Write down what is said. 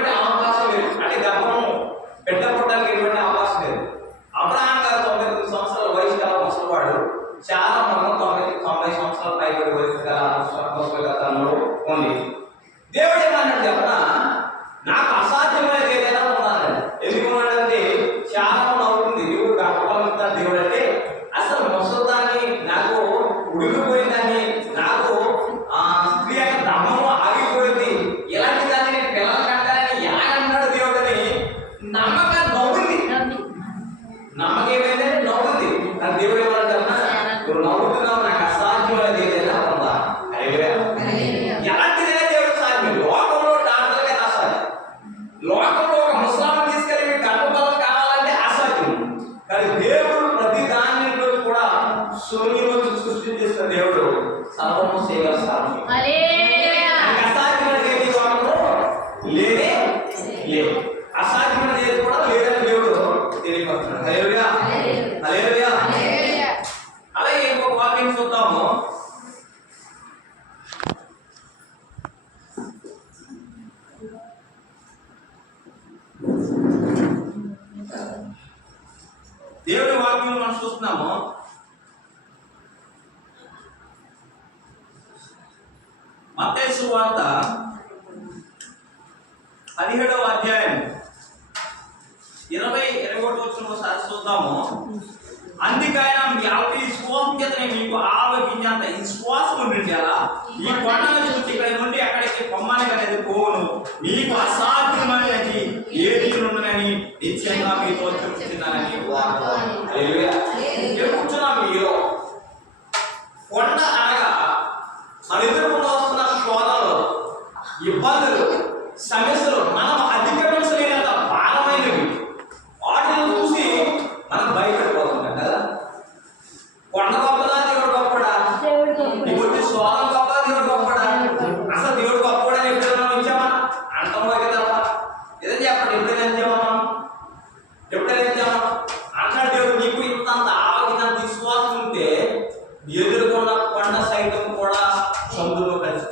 ఎటువంటి అవకాశం లేదు, అంటే గర్భం బిడ్డ పుట్టడానికి ఎటువంటి అవకాశం లేదు. అబ్రహాం గారు 99 సంవత్సరాల వయసు గల ముసలివాడు, చాలా మనం 90 సంవత్సరాల పైబడి వయసు గల తనలో ఉంది. దేవుడు ఏమన్నాడు చెప్పనా, నాకు అసాధ్యమైనది ఏదైనా ఉన్నానండి. ఎందుకు ఉన్నాడంటే చాలా మంది అవుతుంది దేవుడు గర్భఫలం దేవుడు అంటే అసలు ముసలిదాన్ని నాకు ఉడికిపోయిందని, నాకు స్త్రీ యొక్క దమ్మము ఆగిపోయింది, ఇలాంటి దాన్ని నేను పిల్లలు కంటానని ఎలాగన్నాడు దేవుడని నమ్మకం నవ్వుంది. నమ్మకం ఏమైందంటే నవ్వుంది. నాకు దేవుడు ఏమన్నా నువ్వు నవ్వుతున్నావు, నాకు అసాధ్యమైనది ఏదైనా ఉందా? ఎలాంటిదైనా దేవుడు సాధ్యం. లోకంలో డాక్టర్గా అసాధ్యం, లోకంలో ఒక ముసలాన్ని తీసుకెళ్ళి మీకు గర్భఫలం కావాలంటే అసాధ్యం. కానీ దేవుడు ప్రతి దానిలో కూడా శూన్యంలో సృష్టి చేసిన దేవుడు సర్వము చేయగల సాధ్యం. అసాధ్యమైనది ఏది లోకంలో లేనే లేదు, అసాధ్యమైనది ఏది కూడా లేదని దేవుడు తెలియపరుస్తున్నాడు. హల్లెలూయా, హల్లెలూయా. అలాగే ఇంకొక వాక్యం చూద్దాము. దేవుడి వాక్యం మనం చూస్తున్నాము. మత్తయి సువార్త 17వ అధ్యాయం 20-21 ఒకసారి చూద్దాము. అందుకైన మీ అల్ప విశ్వాసం చేతనే మీకు ఆవగింజంత ఈ విశ్వాసం ఉండండి. అలా ఈ కొండను చూసి ఇక్కడ నుండి అక్కడికి పొమ్మని అనేది పోవును, మీకు అసాధ్యమైనది ఏది ఉండనని నిశ్చయంగా మీతో చెప్తున్నానని కూర్చున్నాం. మీరు కొండ అనగా మన ఎదురుకుండా వస్తున్న శోధనలు, ఇబ్బందులు, సమస్యలు మనం అధిగమించలేనంత భారమైనవి. వాటిని చూసి మనం భయపడిపోతున్నాం కదా. కొండ గొప్పదా దేవుడు గొప్పడా? నీకు వచ్చే శోధన గొప్ప దేవుడు గొప్పడా? అసలు దేవుడు గొప్పడా ఎప్పుడైనా ఇచ్చామా? అంటాం తప్ప ఏదైనా చెప్పండి, ఎప్పుడైనా ఇచ్చామా? ఎప్పుడైనా ఇచ్చామా? అంటాడు దేవుడు, నీకు ఇంత ఆలోచన విశ్వాసం ఉంటే ఎదుర్కొన్న కొండ సైతం కూడా సముద్రంలో కలిసి